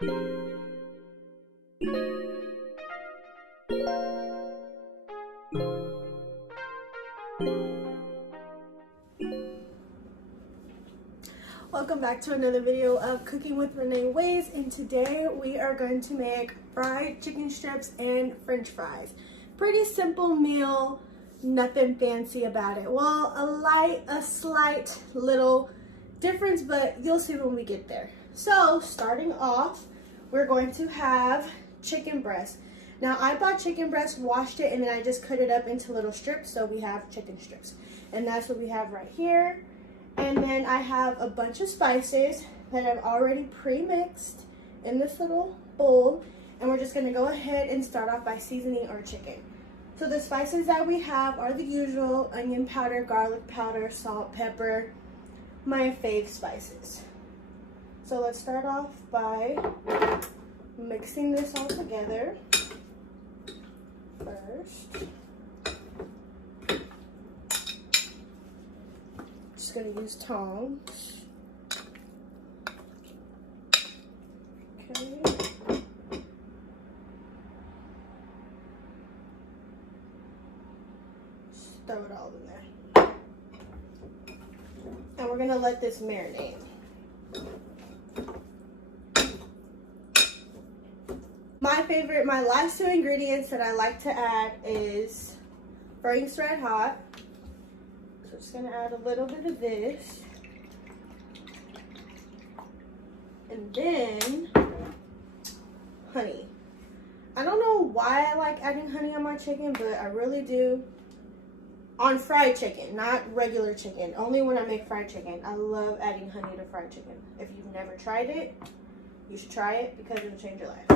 Welcome back to another video of Cooking with Renee Ways, and today we are going to make fried chicken strips and french fries. Pretty simple meal, nothing fancy about it. Well, a slight little difference, but you'll see when we get there. So starting off, we're going to have chicken breast. Now I bought chicken breast, washed it, and then I just cut it up into little strips, so we have chicken strips. And that's what we have right here. And then I have a bunch of spices that I've already pre-mixed in this little bowl. And we're just gonna go ahead and start off by seasoning our chicken. So the spices that we have are the usual: onion powder, garlic powder, salt, pepper, my fave spices. So let's start off by mixing this all together first. Just gonna use tongs. Okay. Just throw it all in there. And we're gonna let this marinate. My last two ingredients that I like to add is Frank's Red Hot. So just gonna add a little bit of this. And then honey. I don't know why I like adding honey on my chicken, but I really do. On fried chicken, not regular chicken. Only when I make fried chicken. I love adding honey to fried chicken. If you've never tried it, you should try it because it'll change your life.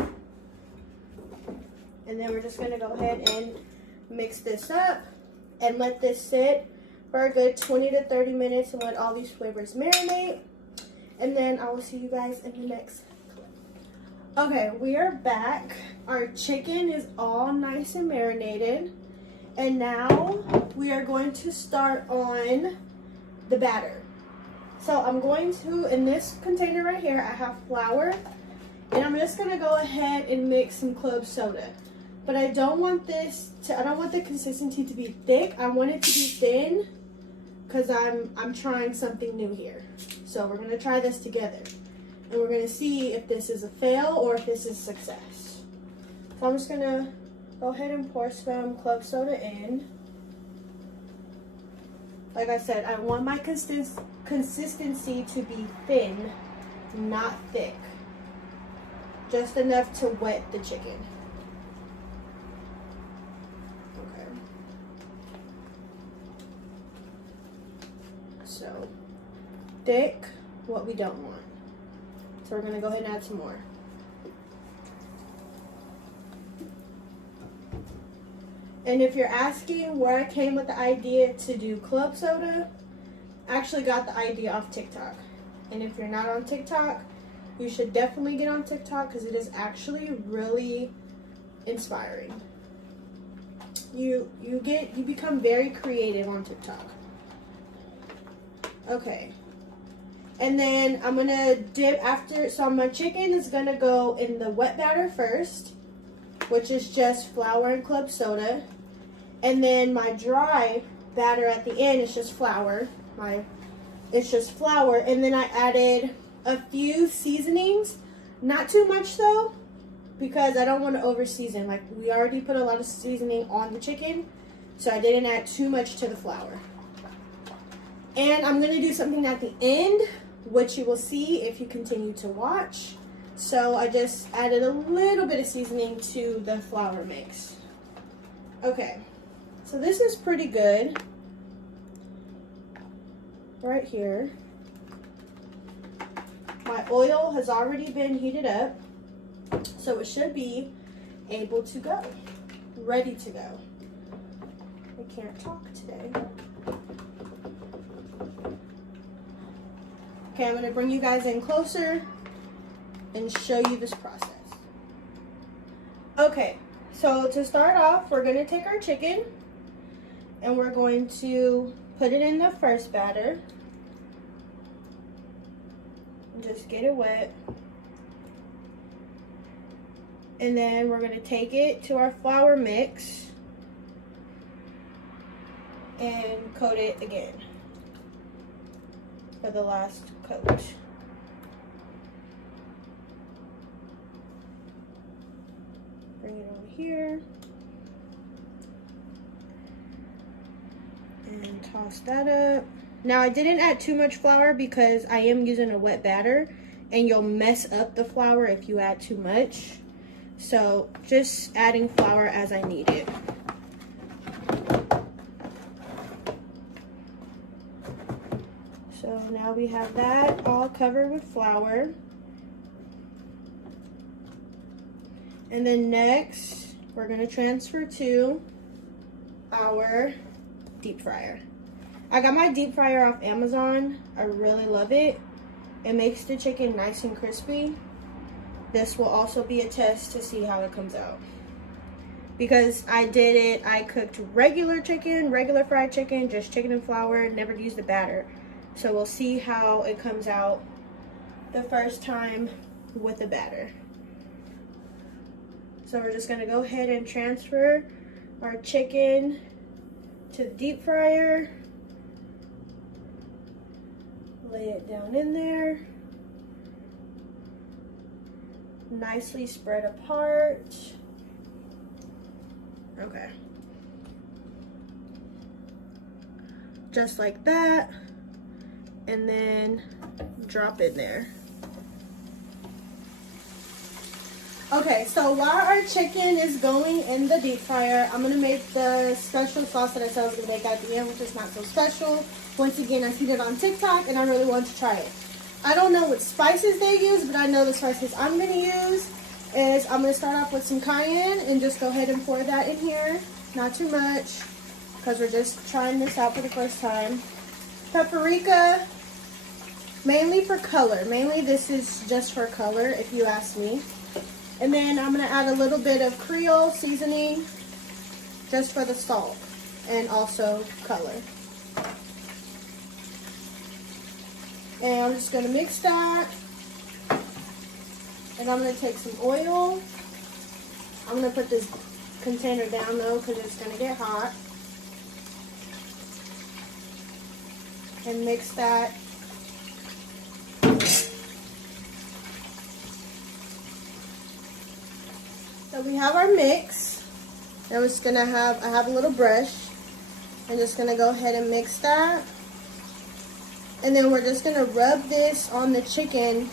And then we're just gonna go ahead and mix this up and let this sit for a good 20 to 30 minutes and let all these flavors marinate. And then I will see you guys in the next clip. Okay, we are back. Our chicken is all nice and marinated. And now we are going to start on the batter. So I'm going to, in this container right here, I have flour. And I'm just gonna go ahead and mix some club soda. But I don't want the consistency to be thick. I want it to be thin because I'm trying something new here. So we're gonna try this together. And we're gonna see if this is a fail or if this is success. So I'm just gonna go ahead and pour some club soda in. Like I said, I want my consistency to be thin, not thick. Just enough to wet the chicken. Okay. So, thick, what we don't want. So we're gonna go ahead and add some more. And if you're asking where I came with the idea to do club soda, I actually got the idea off TikTok. And if you're not on TikTok, you should definitely get on TikTok because it is actually really inspiring. You become very creative on TikTok. Okay. And then I'm gonna dip so my chicken is gonna go in the wet batter first, which is just flour and club soda. And then my dry batter at the end is just flour. It's just flour, and then I added a few seasonings, not too much though, because I don't want to over season. Like, we already put a lot of seasoning on the chicken, so I didn't add too much to the flour. And I'm gonna do something at the end, which you will see if you continue to watch. So I just added a little bit of seasoning to the flour mix. Okay, so this is pretty good right here. My oil has already been heated up, so it should be able to go, ready to go. I can't talk today. Okay, I'm gonna bring you guys in closer and show you this process. Okay, so to start off, we're gonna take our chicken and we're going to put it in the first batter. Just get it wet. And then we're gonna take it to our flour mix and coat it again for the last coat. Bring it over here and toss that up. Now I didn't add too much flour because I am using a wet batter and you'll mess up the flour if you add too much. So just adding flour as I need it. So now we have that all covered with flour. And then next, we're gonna transfer to our deep fryer. I got my deep fryer off Amazon. I really love it. It makes the chicken nice and crispy. This will also be a test to see how it comes out. Because I did it, I cooked regular chicken, regular fried chicken, just chicken and flour, never used the batter. So we'll see how it comes out the first time with the batter. So we're just gonna go ahead and transfer our chicken to the deep fryer. Lay it down in there. Nicely spread apart. Okay. Just like that. And then drop it there. Okay, so while our chicken is going in the deep fryer, I'm gonna make the special sauce that I said I was gonna make at the end, which is not so special. Once again, I seen it on TikTok and I really want to try it. I don't know what spices they use, but I know the spices I'm gonna use is I'm gonna start off with some cayenne and just go ahead and pour that in here. Not too much, because we're just trying this out for the first time. Paprika, mainly for color. Mainly this is just for color, if you ask me. And then I'm gonna add a little bit of Creole seasoning just for the salt and also color. And I'm just gonna mix that. And I'm gonna take some oil. I'm gonna put this container down though because it's gonna get hot. And mix that. So we have our mix. I'm just gonna I have a little brush. I'm just gonna go ahead and mix that. And then we're just gonna rub this on the chicken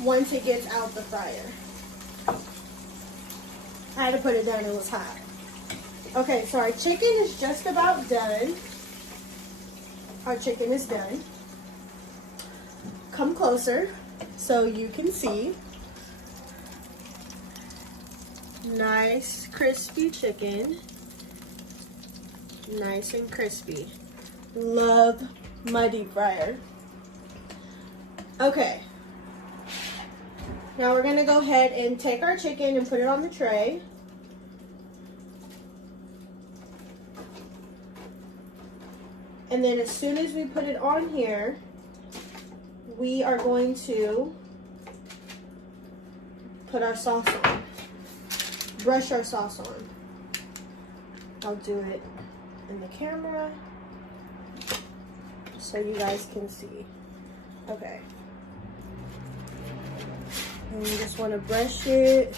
once it gets out the fryer. I had to put it down, it was hot. Okay, so our chicken is just about done. Our chicken is done. Come closer so you can see. Nice crispy chicken. Nice and crispy. Love my deep fryer. Okay. Now we're gonna go ahead and take our chicken and put it on the tray. And then as soon as we put it on here, we are going to put our sauce on. Brush our sauce on. I'll do it in the camera so you guys can see. Okay. And you just want to brush it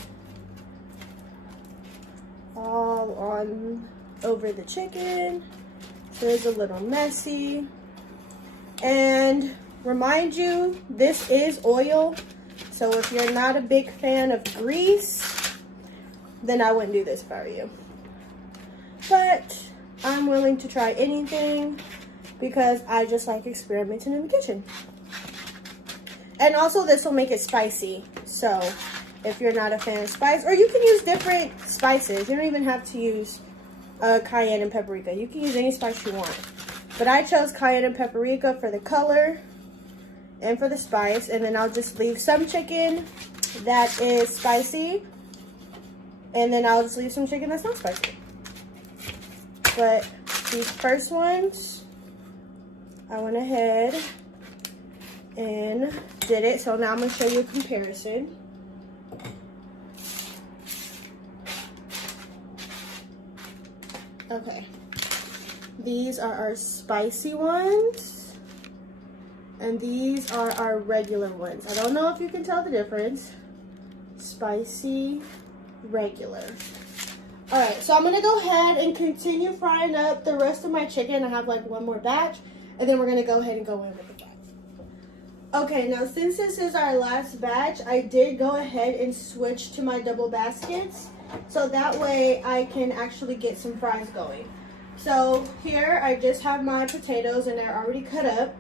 all on over the chicken. So it's a little messy. And remind you, this is oil. So if you're not a big fan of grease, then I wouldn't do this if I were you. But I'm willing to try anything because I just like experimenting in the kitchen. And also this will make it spicy. So if you're not a fan of spice, or you can use different spices. You don't even have to use cayenne and paprika. You can use any spice you want. But I chose cayenne and paprika for the color and for the spice. And then I'll just leave some chicken that is spicy. And then I'll just leave some chicken that's not spicy. But these first ones, I went ahead and did it. So now I'm going to show you a comparison. Okay. These are our spicy ones. And these are our regular ones. I don't know if you can tell the difference. Spicy, regular. Alright, so I'm going to go ahead and continue frying up the rest of my chicken. I have like one more batch. And then we're going to go ahead and go in with the fries. Okay, now since this is our last batch, I did go ahead and switch to my double baskets. So that way I can actually get some fries going. So here I just have my potatoes and they're already cut up.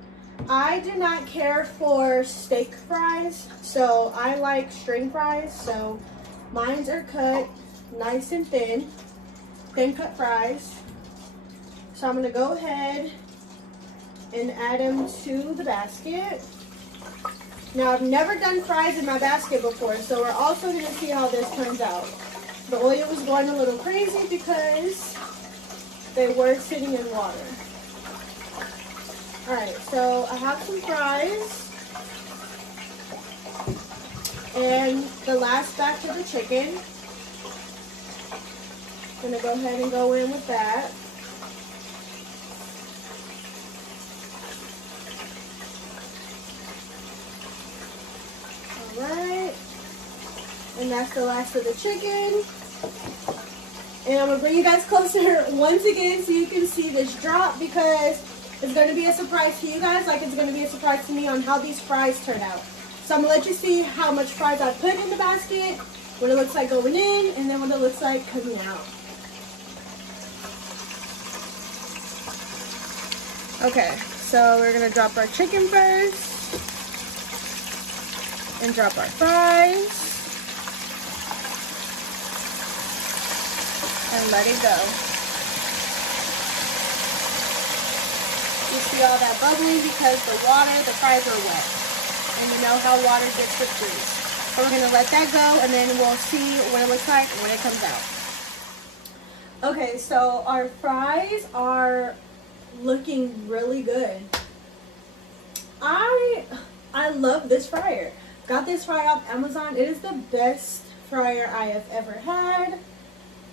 I do not care for steak fries, so I like string fries. So mine are cut nice and thin cut fries. So I'm going to go ahead and add them to the basket. Now I've never done fries in my basket before, so we're also going to see how this turns out. The oil was going a little crazy because they were sitting in water. Alright, so I have some fries and the last batch of the chicken. I'm going to go ahead and go in with that. Alright, and that's the last of the chicken. And I'm going to bring you guys closer once again so you can see this drop, because it's going to be a surprise to you guys, like it's going to be a surprise to me on how these fries turn out. So I'm going to let you see how much fries I put in the basket, what it looks like going in, and then what it looks like coming out. Okay, so we're going to drop our chicken first. And drop our fries. And let it go. You see all that bubbling because the fries are wet. And you know how water gets with grease. So we're going to let that go and then we'll see what it looks like when it comes out. Okay, so our fries are looking really good. I love this fryer. Got this fryer off Amazon. It is the best fryer I have ever had.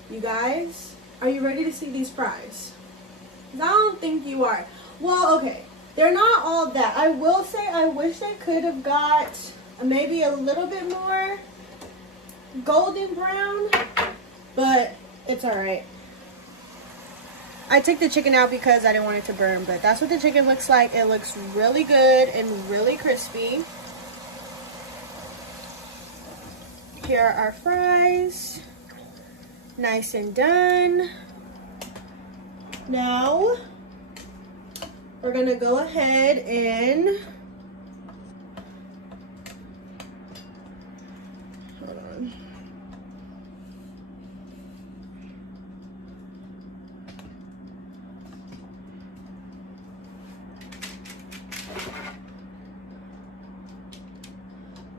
You guys, are you ready to see these fries? I don't think you are. Well, okay. They're not all that. I will say I wish I could have got maybe a little bit more golden brown, but it's alright. I took the chicken out because I didn't want it to burn, but that's what the chicken looks like. It looks really good and really crispy. Here are our fries. Nice and done. Now, we're going to go ahead and hold on.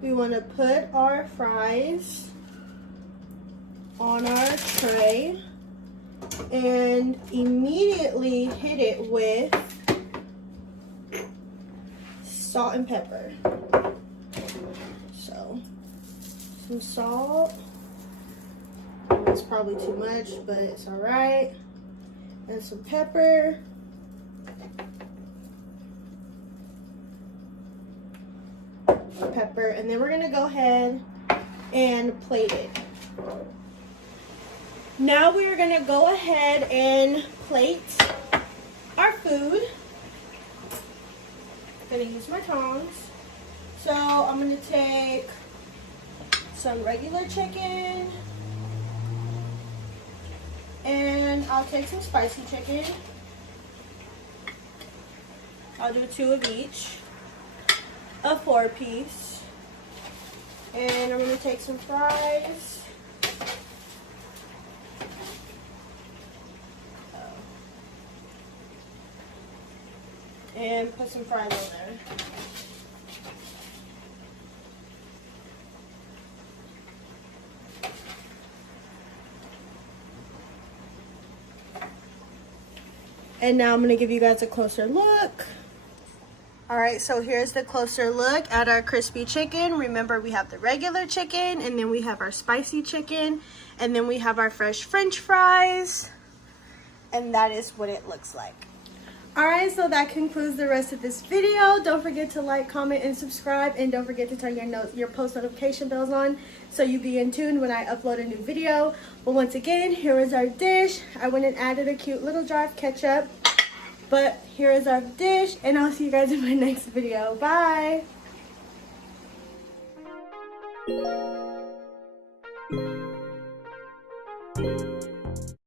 We want to put our fries on our tray and immediately hit it with salt and pepper. So, some salt. It's probably too much, but it's alright. And some pepper. And then we're going to go ahead and plate it. Now we are going to go ahead and plate our food. I'm going to use my tongs. So I'm going to take some regular chicken and I'll take some spicy chicken. I'll do 2 of each. A 4-piece. And I'm going to take some fries. And put some fries on there. And now I'm going to give you guys a closer look. Alright, so here's the closer look at our crispy chicken. Remember, we have the regular chicken, and then we have our spicy chicken, and then we have our fresh French fries. and that is what it looks like. Alright, so that concludes the rest of this video. Don't forget to like, comment, and subscribe, and don't forget to turn your post notification bells on so you be in tune when I upload a new video. But once again, here is our dish. I went and added a cute little jar of ketchup, but here is our dish, and I'll see you guys in my next video. Bye! Thank you.